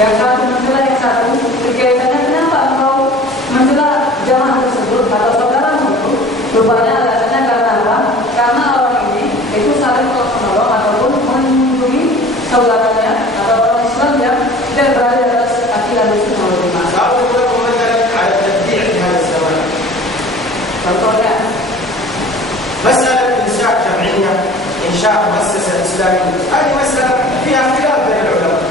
Yang satu mencela yang satu, berkaitannya kenapa engkau mencela jamaah tersebut atau saudaramu itu? Rupanya alasannya karena apa? Karena orang ini itu saling menolong ataupun mengunjungi saudaranya atau orang Islam yang tidak berada di atas akidah Sunnah wal Jamaah. Kalau kita mengajar ada tadbi'ah di hadis zaman. Contohnya, مسألة إنشاء جمعية، إنشاء مؤسسة إسلامية، هذه مسألة فيها خلاف بين العلماء.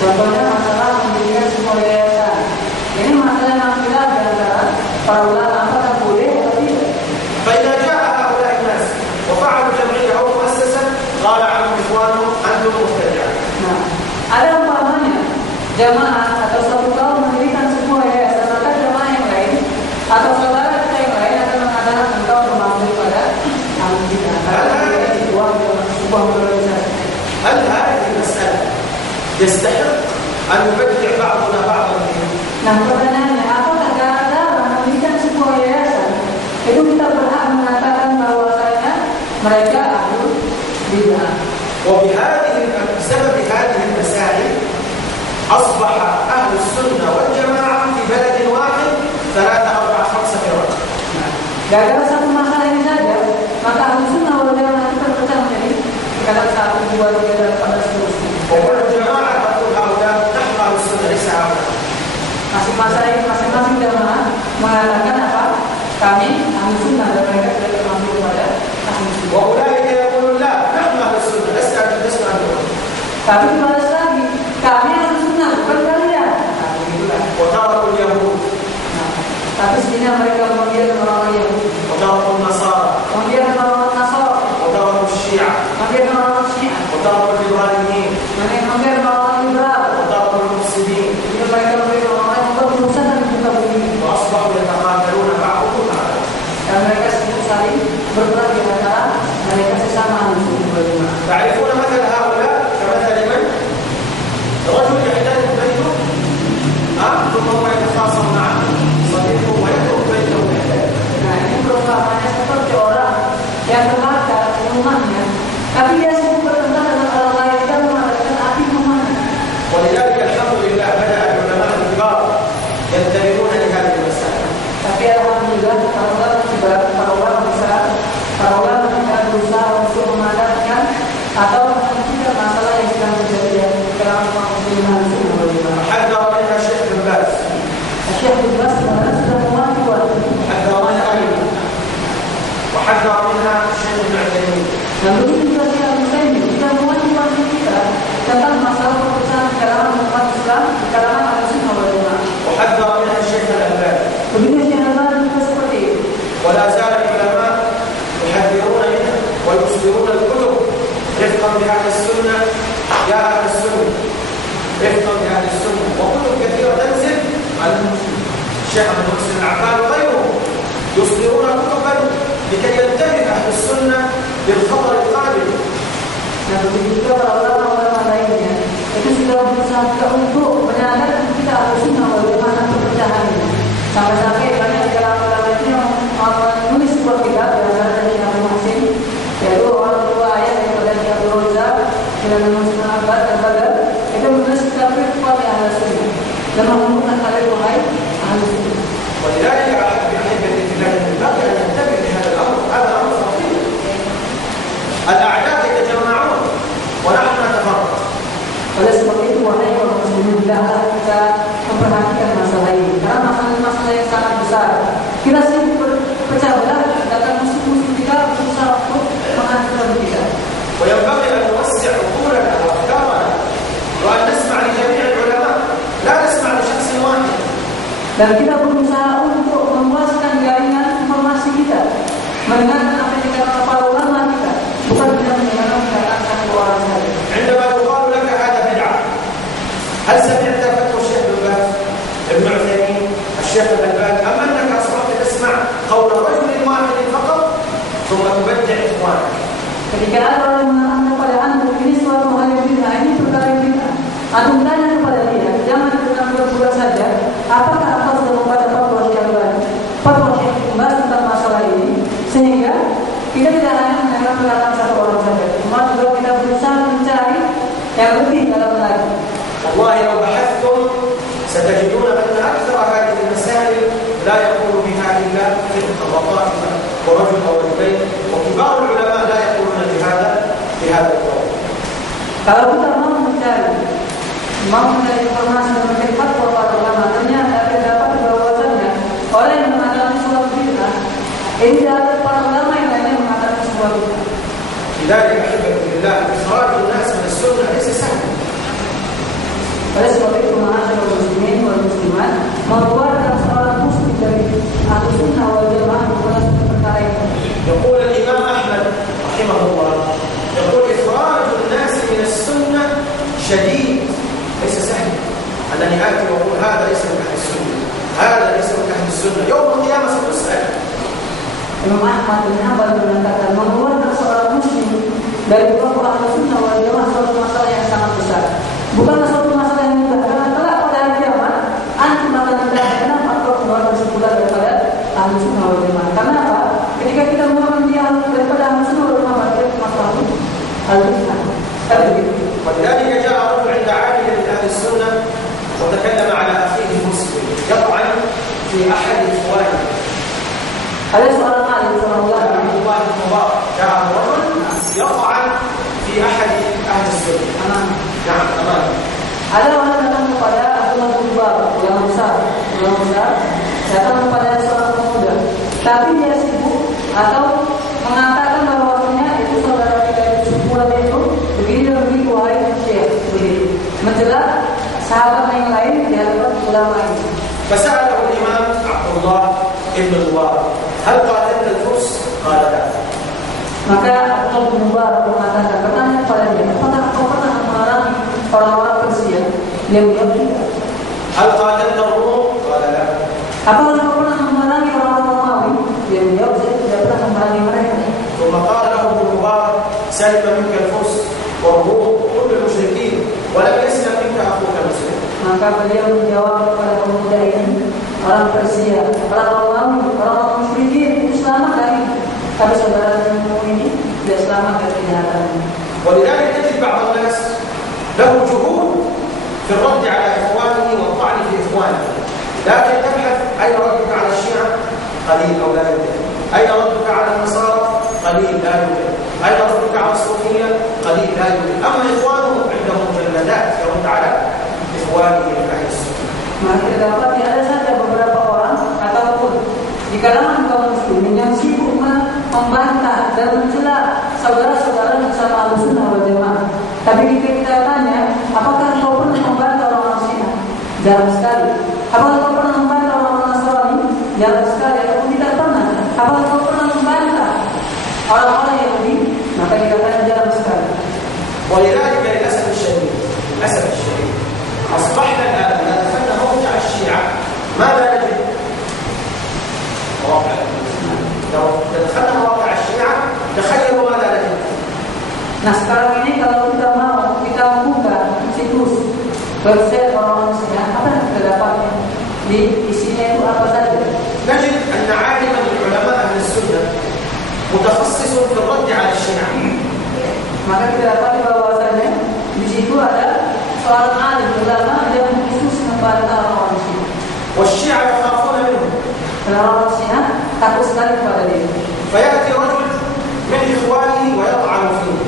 contohnya masalah mendirikan sebuah yayasan. Ini masalah yang khilaf di antara para ulama apakah boleh atau tidak. فإذا جاء هؤلاء الناس وفعلوا جمعية أو مؤسسة قال عنهم إخوانهم أنتم مبتدعون. Nah, ada umpamanya jamaah atau satu kaum mendirikan sebuah yayasan, maka jamaah yang lain atau saudara kita yang lain akan mengatakan engkau termasuk pada al-bidah. sebuah organisasi. هل هذه المسألة يستحق أن يبدع بعضنا بعضا فيها؟ Nah, pertanyaannya, apakah gara-gara mendirikan sebuah yayasan itu kita berhak mengatakan bahwasanya mereka ahlul bidah? بسبب هذه المسائل أصبح أهل السنة والجماعة في بلد واحد 3 4 5 فرق. Gara-gara satu masalah ini saja, maka ahlu sunnah wal jamaah itu terpecah menjadi kadang 1, 2, 3 dan pada seterusnya. وكل الجماعة تقول هؤلاء نحن أهل السنة ليس هؤلاء. Masing-masing jamaah mengatakan apa? Kami ahlu sunnah dan mereka tidak termasuk kepada ahlu sunnah. وأولئك يقولون لا نحن أهل السنة لسنا أهل. Tapi dibalas lagi, kami ahlu sunnah bukan kalian. وتركوا اليهود. Tapi sebenarnya mereka membiarkan orang-orang Yahudi, وتركوا النصارى. membiarkan orang-orang Nasara, وتركوا الشيعة. membiarkan orang-orang Syiah, وتركوا الليبراليين. membiarkan orang-orang liberal. وتركوا المفسدين. Mereka membiarkan orang-orang yang berusaha di muka bumi. وأصبحوا يتقاتلون بعضهم مع بعض. Dan mereka sibuk saling berperang di antara mereka sesama ahlu sunnah wal jamaah. تعرفون مثل هؤلاء كمثل من؟ رجل يحتاج بيته ثم هو يتخاصم مع صديقه ويترك بيته يحتاج. Nah, ini perumpamannya seperti orang yang terbakar rumahnya, tapi dia sibuk bertentang dengan orang lain dan memadamkan api rumahnya. ولذلك الحمد لله بدأ العلماء الكبار ينتبهون لهذه المسائل. Tapi alhamdulillah para ulama besar berusaha untuk memadamkan atau menghentikan masalah yang sedang terjadi di kalangan umat muslimin ahlu sunnah wal jamaah. حذر منها الشيخ بن باز. Syekh bin Baz sudah mewanti-wanti. حذر منها أيضا. وحذر منها الشيخ ابن عثيمين. Dan begitu juga Syekh Al-Utsaimin sudah mewanti-wanti kita tentang masalah perpecahan di kalangan umat Islam, di kalangan ahlu sunnah wal jamaah. وحذر منها الشيخ الألباني. Begitu Syekh Al-Albani juga seperti itu. ولا زال العلماء يحذرون منها ويصدرون الكتب رفقا بأهل السنة يا أهل السنة رفقا بأهل السنة وكتب كثيرة تنزل على المسلمين. الشيخ عبد المحسن العقاد وغيره يصدرون كتبا لكي ينتبه أهل السنة للخطر القادم. Nah, begitu juga para ulama-ulama lainnya itu sudah berusaha juga untuk menyadarkan kita ahlu sunnah wal jamaah perpecahan ini. Sampai-sampai banyak di kalangan ulama itu yang menulis sebuah kitab yang ada dari Syekh Abdul Muhsin, yaitu orang tua ayat daripada Syekh Abdul Razak dengan Muslim Abad dan Badar, itu menulis kitab fiqh ahlu sunnah dan mengumpulkan kalian wahai ahlu sunnah. ولذلك أحبتي في الله ينبغي أن ننتبه لهذا الأمر. هذا أمر خطير. الأعداء يتجمعون ونحن نتفرق. Oleh sebab itu wahai kaum muslimin, hendaklah kita memperhatikan masalah ini karena masalah yang sangat besar. Kita sibuk berpecah belah, sedangkan musuh-musuh kita berusaha untuk menghancurkan kita. وينبغي أن نوسع عقولنا وأفكارنا وأن نسمع لجميع العلماء لا نسمع لشخص واحد. Dan kita berusaha untuk meluaskan jaringan informasi kita, mendengarkan apa yang dikatakan para ulama kita, bukan hanya mendengarkan perkataan satu orang saja. عندما يقال لك هذا بدعة هل سمعت فتوى الشيخ بن باز ابن عثيمين الشيخ الألباني أم أنك أصبحت تسمع قول رجل واحد فقط ثم تبدع إخوانك؟ Ketika ada orang mengatakan kepada anda ini suatu hal yang bid'ah, ini perkara yang bid'ah, antum tanya kepada dia, jangan dengan bulat saja, apakah engkau sudah membaca fatwa Syekh Al-Albani, fatwa Syekh bin Baz tentang masalah ini, sehingga kita tidak hanya mendengar perkataan satu orang saja, cuma juga kita berusaha mencari yang lebih dalam lagi. والله لو Kalau kita mau mencari informasi dan mencari fatwa para ulama, ternyata terdapat bahwasannya orang yang mengatakan sebuah bid'ah, ini adalah para ulama yang lainnya mengatakan sebuah bid'ah. لذلك أحبكم بالله إخراج الناس من السنة ليس سهل. Oleh sebab itu ma'asyiral muslimin wal muslimat, mengeluarkan seorang muslim dari Ahlus Sunnah wal Jamaah bukan perkara yang mudah. يقول الإمام أحمد رحمه الله يقول إخراج الناس من السنة شديد ليس سهل. أنني آتي وأقول هذا ليس من أهل السنة، هذا ليس من أهل السنة، يوم القيامة سنسأل. Imam Ahmad bin Hanbal mengatakan mengeluarkan seorang muslim dari kelompok Ahlus Sunnah wal Jamaah suatu masalah yang sangat besar. Bukanlah suatu masalah yang mudah, karena kelak pada hari kiamat antum akan ditanya kenapa kau keluar kesimpulan daripada Ahlus Sunnah wal Jamaah. Karena apa? Ketika kita mengeluarkan dia daripada Ahlus Sunnah wal Jamaah, berarti masalah itu Ahlus Sunnah. ولذلك جاء رجل عند عالم من أهل السنة وتكلم على أخيه المسلم يطعن في أحد إخوانه. Ada seorang alim, seorang ulama, الله المبارك، جاء رجل يطعن في أحد أهل السنة. نعم تمام. Ada orang datang kepada Abdullah bin Mubarak, ulama besar, datang kepada seorang pemuda, tapi dia sibuk atau mengatakan bahwasanya itu saudara kita itu sepulang itu begini dan begitu, wahai syekh, begini, mencela sahabat yang lain di hadapan ulama ini. فسأله الإمام عبد الله ابن المبارك هل قاتلت الفرس؟ قال لا. Maka Abdullah bin Mubarak mengatakan, bertanya kepada dia, apakah kau pernah memerangi orang-orang Persia? Dia menjawab tidak. هل قاتلت الروم؟ قال لا. Apakah kau pernah memerangi orang-orang Romawi? Dia menjawab, saya tidak pernah memerangi mereka. ثم قال له ابن المبارك سلم منك الفرس والروم كل المشركين ولم يسلم منك أخوك المسلم. Maka beliau menjawab kepada pemuda ini, orang Persia, orang Romawi, orang musyrikin itu selamat dari, tapi saudara-saudaramu ini tidak selamat dari kejahatannya. ولذلك تجد بعض الناس له جهود في الرد على إخوانه والطعن في إخوانه، لكن تبحث أين ردك على الشيعة؟ قليل أو لا يوجد. أين ردك على النصارى؟ قليل لا يوجد. أين ردك على الصوفية؟ قليل لا يوجد. أما إخوانه عندهم مجلدات يرد على إخوانه من أهل السنة. Maka terdapat ada saja beberapa orang ataupun di kalangan kaum muslimin yang sibuk membantah dan mencela saudara-saudara bersama Ahlus Sunnah wal Jamaah. Tapi jika kita tanya, apakah kau pernah membantah orang Syiah? Jarang sekali. Apakah kau pernah membantah orang Nasrani? Jarang sekali. Atau tidak pernah. Apakah kau pernah membantah orang-orang Yahudi? Maka dikatakan jarang sekali. ولذلك للأسف الشديد أصبحنا الآن إذا دخلنا موقع الشيعة ماذا نجد؟ مواقع. لو دخلنا مواقع الشيعة تخيلوا ماذا نجد؟ Nah sekarang ini kalau kita membuka situs website orang-orang Syiah, apa yang kita dapatnya? Di isinya itu apa saja? نجد أن عالما من علماء أهل السنة متخصص في الرد على الشيعة. Maka kita dapat bahwasanya di situ ada seorang alim ulama yang khusus membantah orang-orang Syiah. والشيعة يخافون منه. Karena orang Syiah takut sekali kepada dia. فيأتي رجل من إخوانه ويطعن فيه.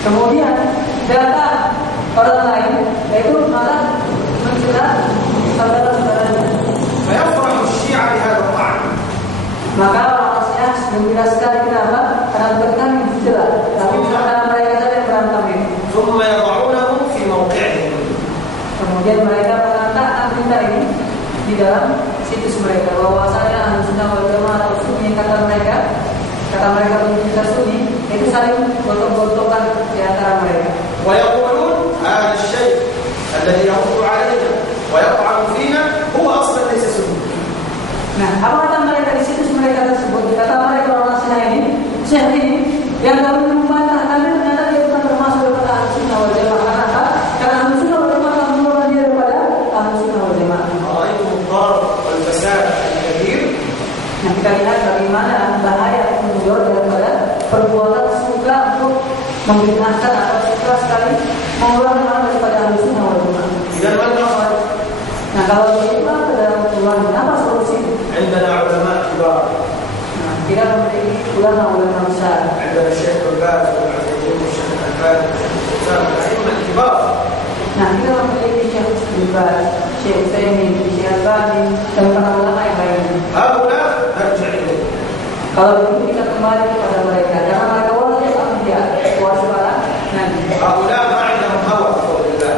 Kemudian datang orang lain, yaitu malah mencela saudara-saudaranya. فيفرح الشيعة بهذا الطعن. Maka orang Syiah gembira sekali, kenapa? Karena kami mencela, tapi karena mereka saja yang berantem ini. ثم يضعونه في موقعهم. Kemudian mereka mengangkat berita ini di dalam situs mereka, bahwasanya Ahlus Sunnah wal Jamaah atau Sunni, kata mereka berita Sunni itu saling gontok-gontokan di antara mereka. ويقولون هذا الشيء الذي يرد علينا ويطعن فينا هو أصلا ليس سني. Nah, apa kata mereka di situs mereka tersebut? Kata mereka orang Syekh ini yang kami membantah kami ternyata dia bukan termasuk daripada Ahlus Sunnah wal Jamaah. Karena apa? Karena Ahlus Sunnah wal Jamaah akan mengeluarkan dia daripada Ahlus Sunnah wal Jamaah. رأيتم الضرر والفساد الكبير. Nah, kita lihat bagaimana bahaya mundur daripada perbuatan suka untuk membid'ahkan atau suka sekali mengeluarkan orang daripada Ahlus Sunnah wal Jamaah. إذا ما الأصل؟ Nah, kalau begitu apa dalam keluarnya? Apa solusi? عندنا علماء كبار. Nah, kita memiliki ulama besar. عندنا الشيخ بن باز والعثيمين والشيخ الألباني الأئمة الكبار. Nah, kita memiliki Syekh Ibn, Syekh Utsaimin, Syekh Albani, dan para ulama yang lainnya. هؤلاء نرجع إليه. Kalau begitu kita kembali kepada mereka, karena mereka wajib tidak waspada. هؤلاء ما عندهم هوى بقول الله.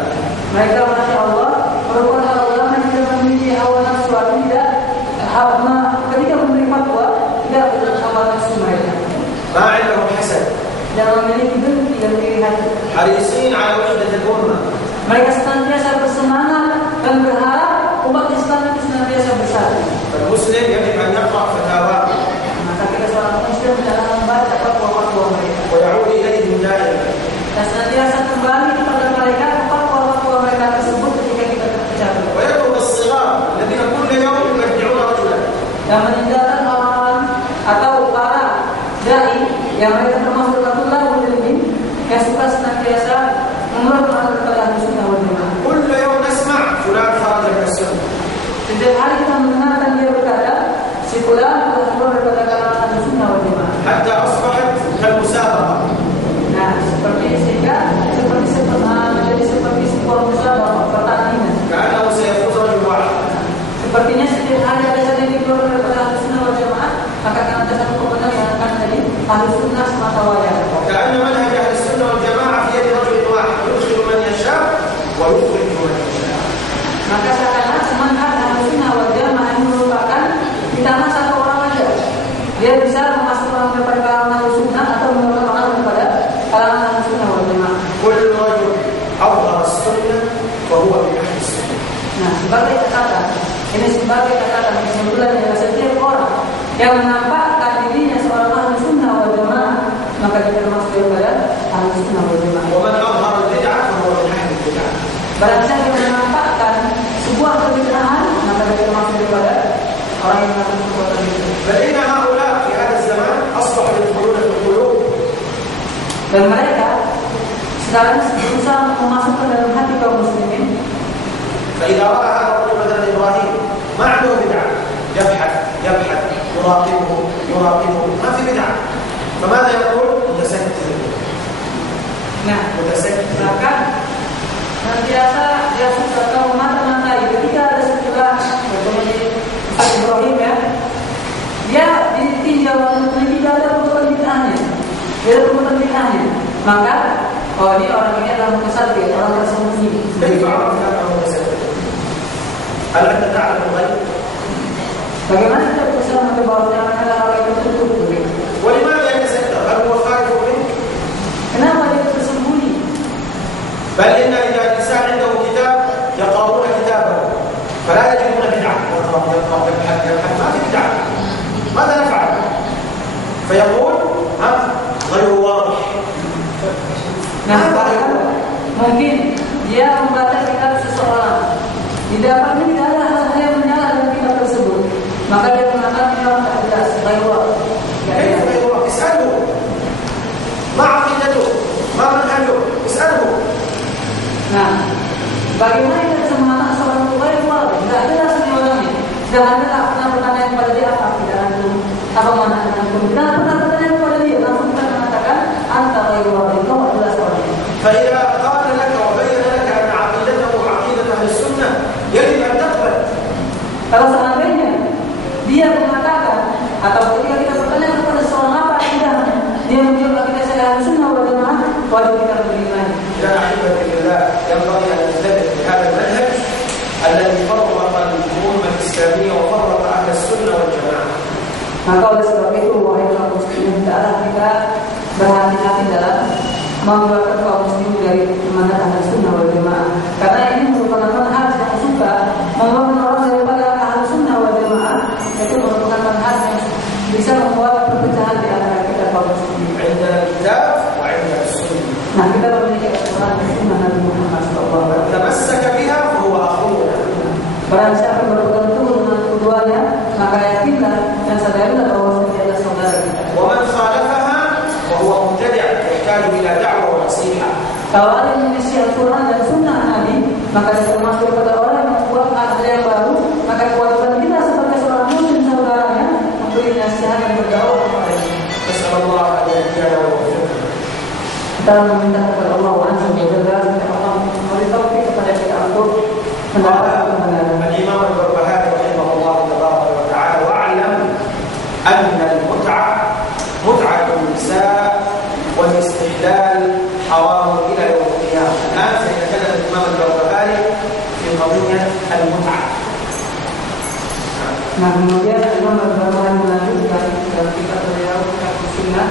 Mereka masya Allah merupakan ulama yang tidak memiliki hawa nafsu, tidak ketika memberi fatwa tidak dengan hawa nafsu mereka. ما عندهم حسد. Dan memiliki dengki dan iri hati. حريصين على وحدة الأمة. Mereka senantiasa bersemangat dan berharap umat Islam itu senantiasa bersatu. المسلم يجب أن يقرأ فتاواه. Maka kita seorang Muslim dalam membaca fatwa-fatwa mereka. ويعود إليهم دائما. Dan senantiasa kembali kepada mereka fatwa-fatwa mereka tersebut ketika kita berbicara. ويدعو الصغار الذين كل يوم يبدعون رجلا. Dan meninggalkan orang-orang atau para dai yang mereka termasuk Rasulullah yang suka senantiasa mengeluarkan kepada Ahlussunnah wal Jamaah. كل يوم نسمع فلان خرج من السنة. Setiap hari kita mendengarkan dia berkata, si fulan telah keluar daripada kalangan Ahlussunnah wal Jamaah. حتى أصبحت كالمسابقة. Nah, menjadi seperti sebuah musabaqah pertandingan. كأنه سيفوز رجل واحد. Sepertinya setiap hari ada saja yang keluar daripada Ahlussunnah wal Jamaah, maka akan ada satu pemenang yang akan menjadi Ahlussunnah semata wayang. وكأن منهج أهل السنة والجماعة في يد رجل واحد يدخل من يشاء ويخرج من يشاء. Maka seakan-akan semangat Ahlussunnah wal Jamaah ini merupakan di tangan satu orang saja. Dia bisa memasukkan kepada kalangan Ahlussunnah atau mengeluarkan orang kepada kalangan Ahlussunnah wal Jamaah. كل رجل أظهر السنة فهو من أهل السنة. Nah, sebagai catatan kesimpulan yang setiap orang yang menampakkan dirinya seorang Ahlussunnah wal Jamaah, maka dia termasuk daripada Ahlussunnah wal Jamaah. ومن أظهر البدعة فهو من أهل البدعة. Barang siapa yang menampakkan sebuah kebid'ahan, maka dia termasuk daripada orang yang melakukan perbuatan itu. بل إن هؤلاء في هذا الزمان أصبحوا يدخلون في القلوب. Dan mereka sekarang berusaha memasukkan dalam hati kaum muslimin. فإذا رأى هذا الرجل مثلا إبراهيم ما عنده بدعة يبحث يراقبه ما في بدعة. فماذا يقول؟ متسكت. Nah, maka senantiasa dia suka mata-matai ketika ada setelah bertemu Ibrahim ya, dia ditinjau oleh tidak ada perbuatan bid'ahnya, maka ini orang ini adalah mutasabbi, orang tersembunyi. كيف عرفت أنه متسكت؟ هل أنت تعلم الغيب؟ Bagaimana kita bisa mengetahui bahwa adalah orang yang tertutup? ولماذا يتستر؟ هل هو خائف منك؟ Kenapa dia tersembunyi? بل إن إذا الإنسان عنده كتاب يقرؤون كتابه فلا يجدون بدعة. يبحث ما في بدعة. ماذا نفعل؟ فيقول غير واضح. Nah, mungkin dia membaca kitab seseorang, didapatnya tidak ada hal-hal yang menyala dalam kitab tersebut, maka dia mengatakan tidak jelas, غير. كيف غير واضح؟ اسأله ما عقيدته ما منهجه اسأله. Nah, bagaimana kita bisa mengatakan seorang itu غير واضح? Tidak jelas ini orangnya. Dan Anda tak pernah bertanya kepada dia apa akidah antum, apa manhaj antum. Tidak pernah bertanya kepada dia, langsung kita mengatakan anta غير واضح, kau tidak jelas orangnya. فإذا قال لك وبين لك أن عقيدته عقيدة أهل السنة يجب أن تقبل. Kalau seandainya dia mengatakan atau ketika kita bertanya kepada seorang apa akidahnya, dia menjawab akidah saya Ahlussunnah wal Jamaah, wajib kita beriman. يا أحبتي بالله ينبغي أن ننتبه لهذا المنهج الذي فرق الأمة الإسلامية وفرق أهل السنة والجماعة. Maka oleh sebab itu wahai kaum muslimin, hendaklah kita berhati-hati dalam mengeluarkan kaum muslimin dari manhaj Ahlussunnah wal Jamaah, karena ini merupakan manhaj yang suka mengeluarkan orang daripada Ahlussunnah wal Jamaah. Itu merupakan manhaj yang bisa membuat perpecahan di antara kita kaum muslimin. عندنا الكتاب وعندنا السنة. Nah, kita memiliki Al-Quran dan Sunnah Nabi Muhammad SAW. تمسك بها فهو أخونا. Barang siapa berpegang teguh dengan keduanya, maka yakinlah dan sadarilah bahwa dia adalah saudara kita. ومن خالفها فهو مبتدع يحتاج إلى دعوة ونصيحة. Kalau ada yang menyelisih Al-Quran dan Sunnah Nabi, maka dia termasuk kepada orang yang membuat hal yang baru. Maka kewajiban kita sebagai seorang muslim saudaranya memberi nasihat dan berdakwah kepadanya. نسأل الله أن يهدينا ويوفقنا. Kita meminta kepada Allah Subhanahu الإمام البربهاري رحمه الله تبارك وتعالى واعلم أن المتعة متعة النساء والاستحلال حرام إلى يوم القيامة. الآن سيتكلم الإمام البربهاري في قضية المتعة. Nah, kemudian Imam Al-Barbahari melanjutkan dalam kitab beliau Kitab Sunnah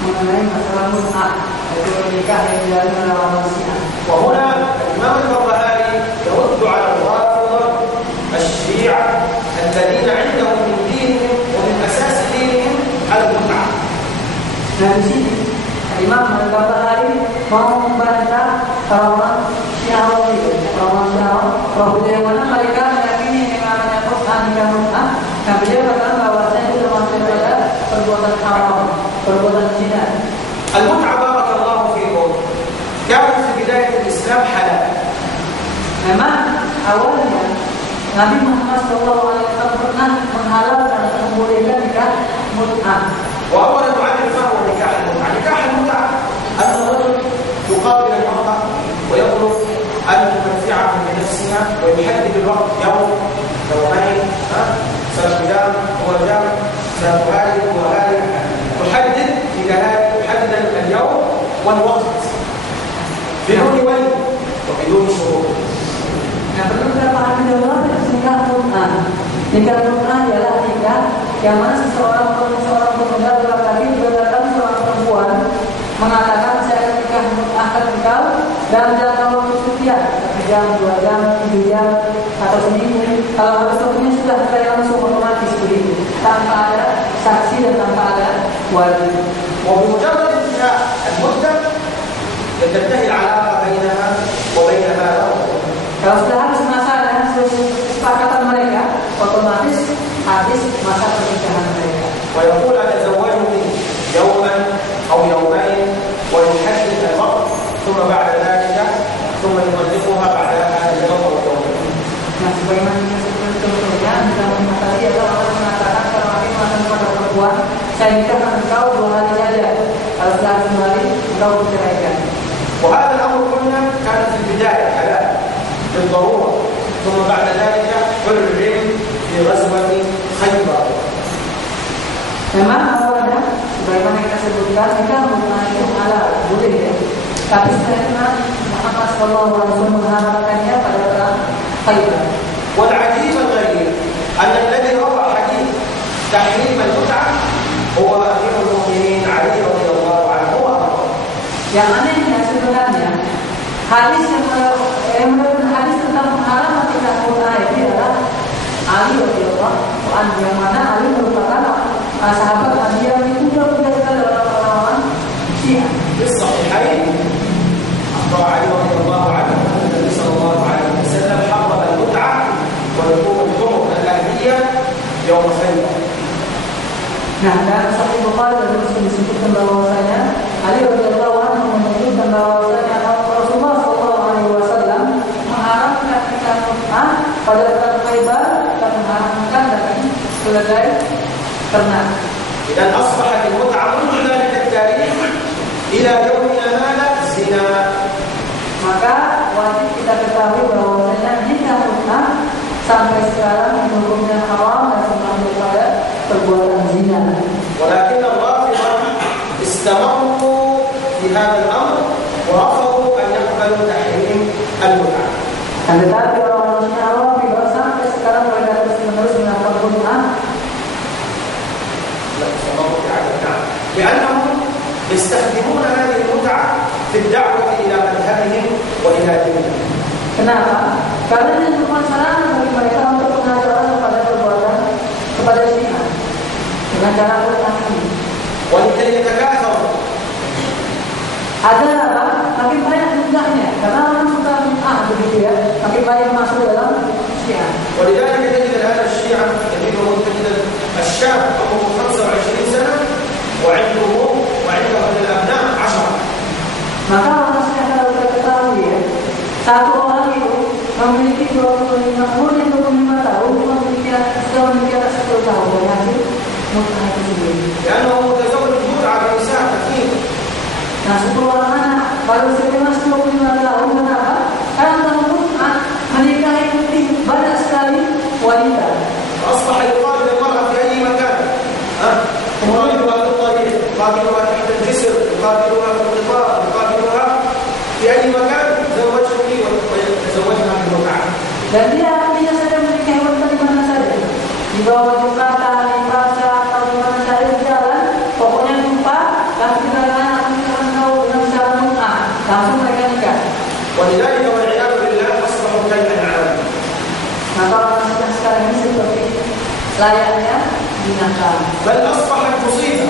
mengenai masalah mut'ah, yaitu nikah yang dilalui oleh orang Syiah. وهنا الإمام البربهاري يرد على الرافضة الشيعة الذين عندهم من دينهم ومن أساس دينهم المتعة. Nah, di sini Imam Al-Barbahari mau membantah orang Syiah itu, orang Syiah yang mana mereka meyakini yang namanya nikah mut'ah. Nah, beliau katakan bahwasanya itu termasuk pada perbuatan haram, perbuatan zina. المتعة بارك الله فيكم كانت في بداية الإسلام حلال. Memang awalnya Nabi Muhammad SAW pernah menghalalkan dan membolehkan nikah mut'ah. وأولا نعرف ما هو نكاح المتعة. نكاح المتعة أن الرجل يقابل المرأة ويطلب أن تمتعه بنفسها ويحدد الوقت يوم يومين سنقدام ورجال سنهاجر وهاجر تحدد في ذلك تحدد اليوم والوقت بدون وجه وبدون شروط. Nah, perlu kita pahami dahulu nikah mut'ah. Nikah mut'ah adalah nikah yang mana seorang pemuda laki-laki datang seorang perempuan mengatakan saya akan nikah mut'ahkan engkau dalam jangka waktu sekian, 1 jam, 2 jam, 3 jam atau seminggu. Kalau harus waktunya sudah selesai langsung otomatis begitu, tanpa ada saksi dan tanpa ada wajib. وبمجرد انتهاء المدة تنتهي العلاقة بينها وبين هذا. Kalau sudah habis masa dan kesepakatan mereka, otomatis habis masa pernikahan mereka. ويقول أنا زوجني يوما أو يومين ويحدد الوقت ثم بعد ذلك ثم يطلقها بعد هذا اليوم أو اليومين. Nah, sebagaimana contohnya dalam materi adalah orang mengatakan kalau laki mengatakan kepada perempuan, saya nikahkan engkau 2 hari saja. Kalau sudah 2 hari, engkau diceraikan. وهذا الأمر قلنا كان في البداية حلال بالضرورة ثم بعد ذلك حرم في غزوة خيبر. Memang awalnya sebagaimana kita sebutkan nikah mut'ah itu halal, boleh ya. Tapi setelah Muhammad SAW mengharamkannya pada perang Khaybar. والعجيب الغريب أن الذي روى حديث تحريم المتعة هو أمير المؤمنين علي رضي الله عنه. Yang anehnya sebenarnya hadis yang menurut hadis tentang pengharaman nikah mut'ah itu adalah Ali radhiyallahu anhu, yang mana Ali merupakan sahabat Nabi yang dipuja-puja sekali oleh orang-orang Syiah. في الصحيحين أخبر علي رضي الله عنه أن النبي صلى الله عليه وسلم حرم المتعة ولحوم الحمر الأهلية يوم خيبر. Nah, dalam Sahih Bukhari dan Muslim disebutkan bahwasanya Ali radhiyallahu anhu menyebutkan bahwasanya Rasulullah SAW mengharamkan nikah mut'ah pada perang Khaybar dan mengharamkan daging keledai ternak. إذا أصبحت المتعة منذ ذلك التاريخ إلى يومنا هذا زنا. Maka wajib kita ketahui bahwasanya nikah mut'ah sampai sekarang hukumnya haram dan termasuk pada perbuatan zina. ولكن الرافضة استمروا في هذا الأمر ورفضوا أن يقبلوا تحريم المتعة. Tetapi orang-orang Syiah sampai sekarang mereka terus-menerus melakukan mut'ah. لأنهم يستخدمون هذه المتعة في الدعوة إلى مذهبهم وإلى دينهم. Kenapa? Karena ini merupakan sarana bagi mereka untuk mengajarkan kepada perbuatan kepada Syiah dengan cara mut'ah ini. ولكي يتكاثروا. Agar apa? Makin banyak jumlahnya. Karena orang suka mut'ah begitu ya, makin banyak masuk dalam Syiah. ولذلك تجد الآن الشيعة تجدهم تجد الشاب عمره 25 سنة وعنده الأبناء 10. Maka orang Syiah kalau kita ketahui ya, satu orang itu memiliki 25 umur yang 25 tahun sudah memiliki anak 10 tahun dari hasil mut'ah itu sendiri. لأنه متزوج متعة بنساء كثير. Nah, 10 orang anak baru usia masih 25 tahun, kenapa? Karena mut'ah menikahi wanita. أصبح يقابل المرأة في أي مكان. يقابلها في الطريق، يقابلها تحت الجسر، يقابلها في القطار، يقابلها في أي مكان. زوجني ويتزوجها في المتعة. Dan dia artinya saja menikahi wanita di mana saja, di bawah jembatan, di pasar, atau di mana saja di jalan, pokoknya jumpa, langsung kita tahu dengan cara mut'ah, langsung mereka nikah. ولذلك والعياذ بالله أصبحوا كالأنعام. Maka orang sekarang ini seperti layaknya binatang. بل أصبحت مصيبة.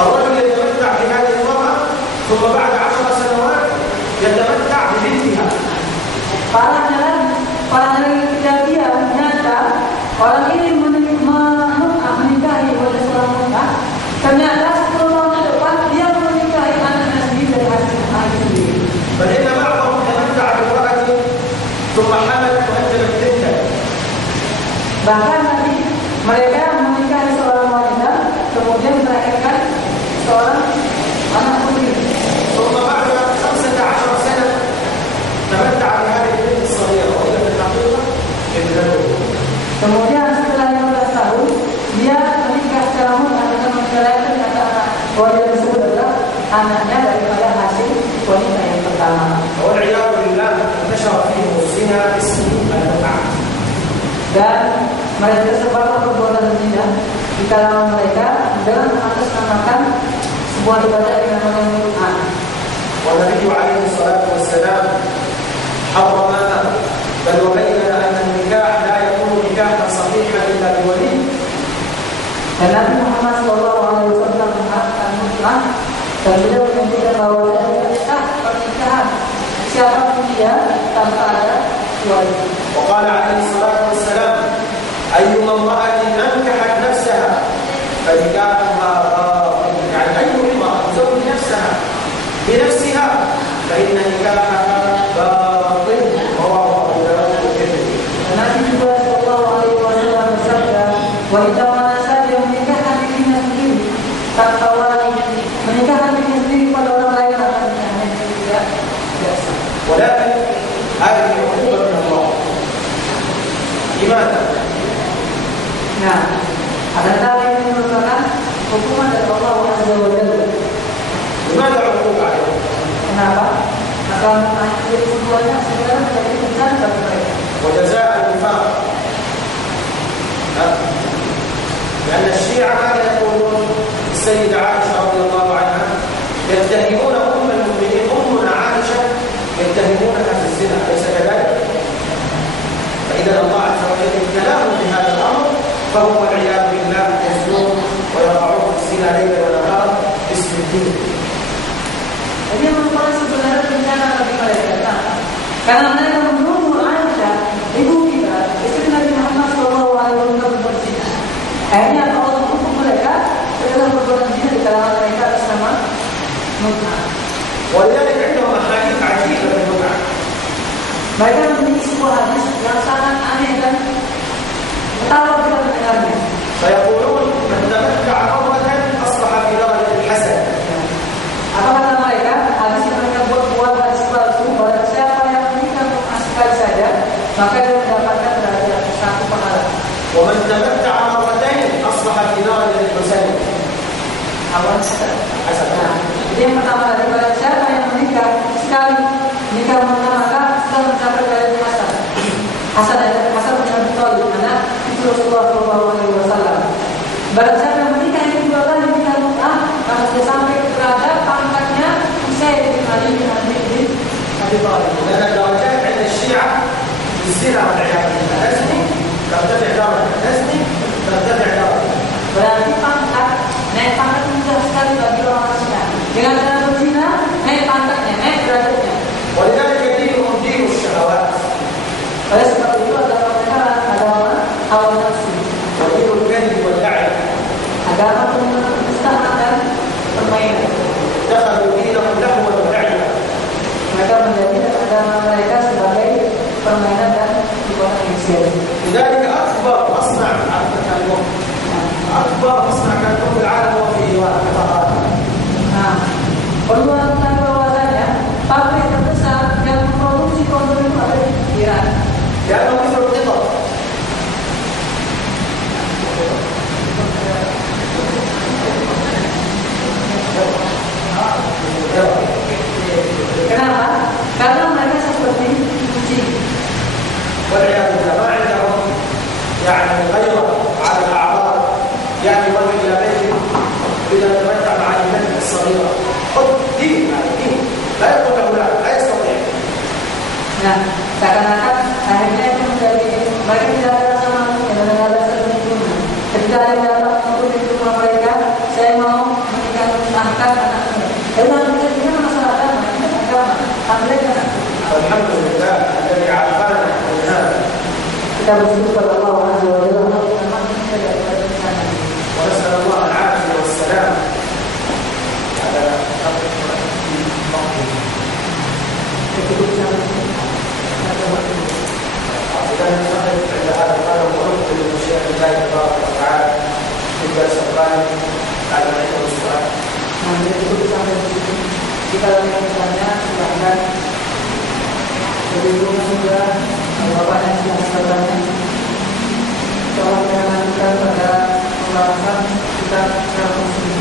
الرجل يتمتع بهذه المرأة ثم بعد 10 سنوات يتمتع ببنتها. Parahnya kejadian nyata orang ini menikahi oleh seorang wanita, ternyata 10 tahun ke depan dia menikahi anaknya sendiri dari hasil ayah sendiri. فإن بعضهم تمتع بامرأة ثم حملت وأنجبت بنتا. Bahkan nanti mereka menikahi seorang wanita, kemudian melahirkan seorang anak putri. ثم بعد 15 سنة تمتع بهذه البنت الصغيرة وهي في الحقيقة ابنته. Kemudian setelah 15 tahun dia menikah secara mut'ah dengan memperlihatkan anak wanita tersebut adalah anaknya daripada hasil wanita yang pertama. والعياذ بالله انتشر فيهم الزنا باسم المتعة. Dan mereka tersebar perbuatan zina di kalangan mereka dengan mengatasnamakan sebuah ibadah yang namanya mut'ah. والنبي عليه الصلاة والسلام حرم بل وبين أن النكاح لا يكون نكاحا صحيحا إلا بولي. Dan Nabi Muhammad SAW mengatakan mut'ah dan beliau menyebutkan bahwa tidak sah pernikahan siapapun dia tanpa ada wali. وقال عليه الصلاة والسلام أيما امرأة أنكحت نفسها فنكاحها باطل. يعني أي امرأة تزوج نفسها بنفسها فإن نكاحها باطل. رواه أبو داود والترمذي. Nabi juga sallallahu alaihi wasallam bersabda, wanita mana saja yang menikahkan dirinya sendiri tanpa wali, menikahkan dirinya sendiri pada orang lain akan nikahnya tidak sah. ولكن هذه عقوبة من الله. لماذا؟ Nah, akan tetapi ini merupakan hukuman dari Allah Azza wa Jalla. لماذا عقوبة عليهم؟ Kenapa? Akan mengakhiri semuanya segera menjadi bencana bagi mereka. وجزاء النفاق. لأن الشيعة ماذا يقولون؟ السيدة عائشة رضي الله عنها يتهمون أم المؤمنين أمنا عائشة يتهمونها في الزنا، أليس كذلك؟ فإذا الله عز وجل ابتلاهم بهذا الأمر فهم والعياذ بالله يزنون ويقعون في الزنا ليلا ونهارا باسم الدين. Jadi yang merupakan sebenarnya bencana bagi mereka. Karena mereka menuduh Aisyah, ibu kita, istri Nabi Muhammad SAW berzina. Akhirnya Allah menghukum mereka adalah perbuatan zina di kalangan mereka atas nama mut'ah. ولذلك عندهم أحاديث عجيبة في المتعة. Mereka memiliki sebuah hadis yang sangat aneh dan betapa kita mendengarnya. فيقولون من تمتع مرة أصبح في درجة الحسن. Apa kata mereka? Hadis yang mereka buat hadis palsu. Barang siapa yang menikah sekali saja, maka dia mendapatkan derajat satu pahala. ومن تمتع مرتين أصبح في درجة الحسن. Awal hasan. Nah, jadi yang pertama tadi, barang siapa yang menikah sekali, nikah maka sudah mencapai derajat hasan. Hasan adalah Hasan bin Abi Thalib, anak itu Rasulullah SAW. Barang siapa yang menikah yang kedua kali nikah mut'ah, maka sudah sampai ke derajat pangkatnya Husain bin Ali bin Abi Thalib. لأن الدرجات عند الشيعة الزنا والعياذ بالله تزني ترتفع درجة، تزني ترتفع درجة. Berarti naik pangkat mudah sekali bagi orang Syiah. Dengan cara berzina, naik pangkatnya, naik derajatnya. ولذلك دينهم دين الشهوات. Oleh sebab itu agama mereka agama hawa nafsu. ودين الكذب واللعب. Agama penistaan dan permainan. اتخذوا دينهم لهوا ولعبا. Mereka menjadikan agama mereka sebagai permainan dan perbuatan yang sia-sia. لذلك أكبر مصنع أكبر مصنع كان في العالم هو في إيران. Nah, perlu mengetahui bahwasanya pabrik terbesar yang memproduksi kondom itu ada di Iran. لأنه مثل القطط. والعياذ بالله ما عندهم يعني غيرة على الأعراض، يعني رجل إلى بيته إذا تمتع مع البنت الصغيرة خذ دين لا يقول له لا يستطيع. Nah, seakan-akan akhirnya itu menjadi mereka tidak ada rasa malu dan ada rasa bersyukur. Ketika ada yang datang untuk di rumah mereka, saya mau menikahkan anaknya. Karena ini masalah agama, ini agama. Alhamdulillah. Alhamdulillah, dari afan kita bersyukur kepada Allah Azza wa Jalla. ونسأل الله العافية والسلام على إذا ننتقل عند هذا القدم وننقل لمشيئة الله تبارك وتعالى في الدرس القادم بعد أن يكون السؤال. Kita lanjutkannya silahkan. Sebelum sudah bapaknya sudah bertanya. Kalau kita lanjutkan pada pembahasan kita muslim.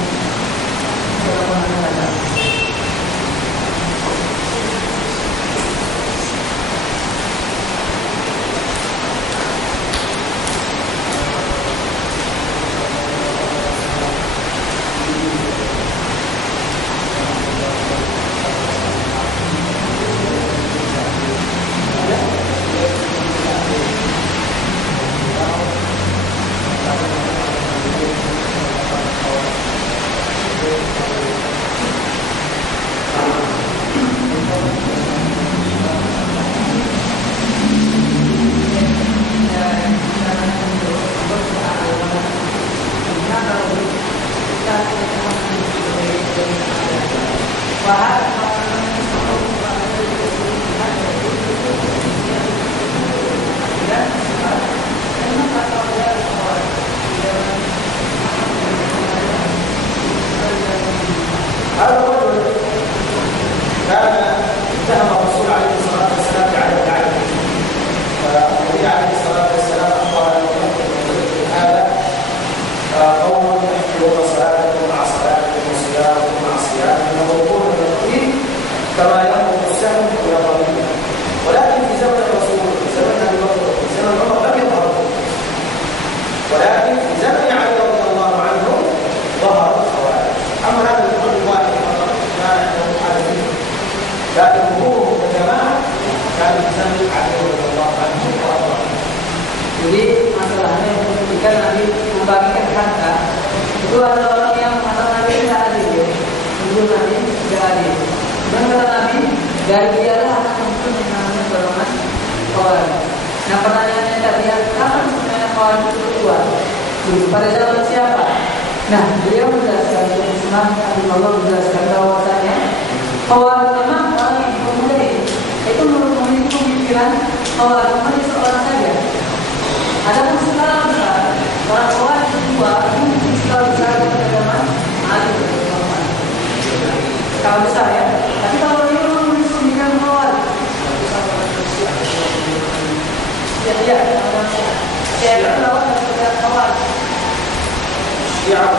هذا الرجل كان اتهم الرسول عليه الصلاة والسلام بعدم تعليمه، فالنبي عليه الصلاة والسلام أخبر أن هذا قوم يحكمون صلاتكم مع صلاتكم وصيامكم مع صيامكم ويضربون بالتوحيد كما يضرب السهم إلى ضربه. ولكن في زمن الرسول في زمن أبي بكر في زمن عمر لم يظهر، ولكن في زمن علي رضي الله عنه ظهر الخوارج. أما هذا الرجل الواحد فقط لا يعلم هذا منه، لكن ظهوره كجماعة كان يسمى علي رضي الله عنه وأرضاه. Jadi masalahnya ketika Nabi membagikan harta itu ada orang yang kata Nabi tidak adil, ya. Menurut Nabi tidak adil. Dan kata Nabi dari dialah akan muncul yang namanya golongan Khawarij. Nah pertanyaannya tadi, kapan sebenarnya Khawarij itu keluar? Pada zaman siapa? Nah beliau menjelaskan, Imam Allah menjelaskan bahwasanya Khawarij memang orang yang memulai itu memiliki pemikiran Khawarij hanya seorang saja. Ada pun skala besar, orang Khawarij kedua mungkin skala besar dari zaman Ali Muhammad. Skala besar ya. Tapi kalau dia menulis pemikiran Khawarij, ya, saya lawan dengan Khawarij. Syiah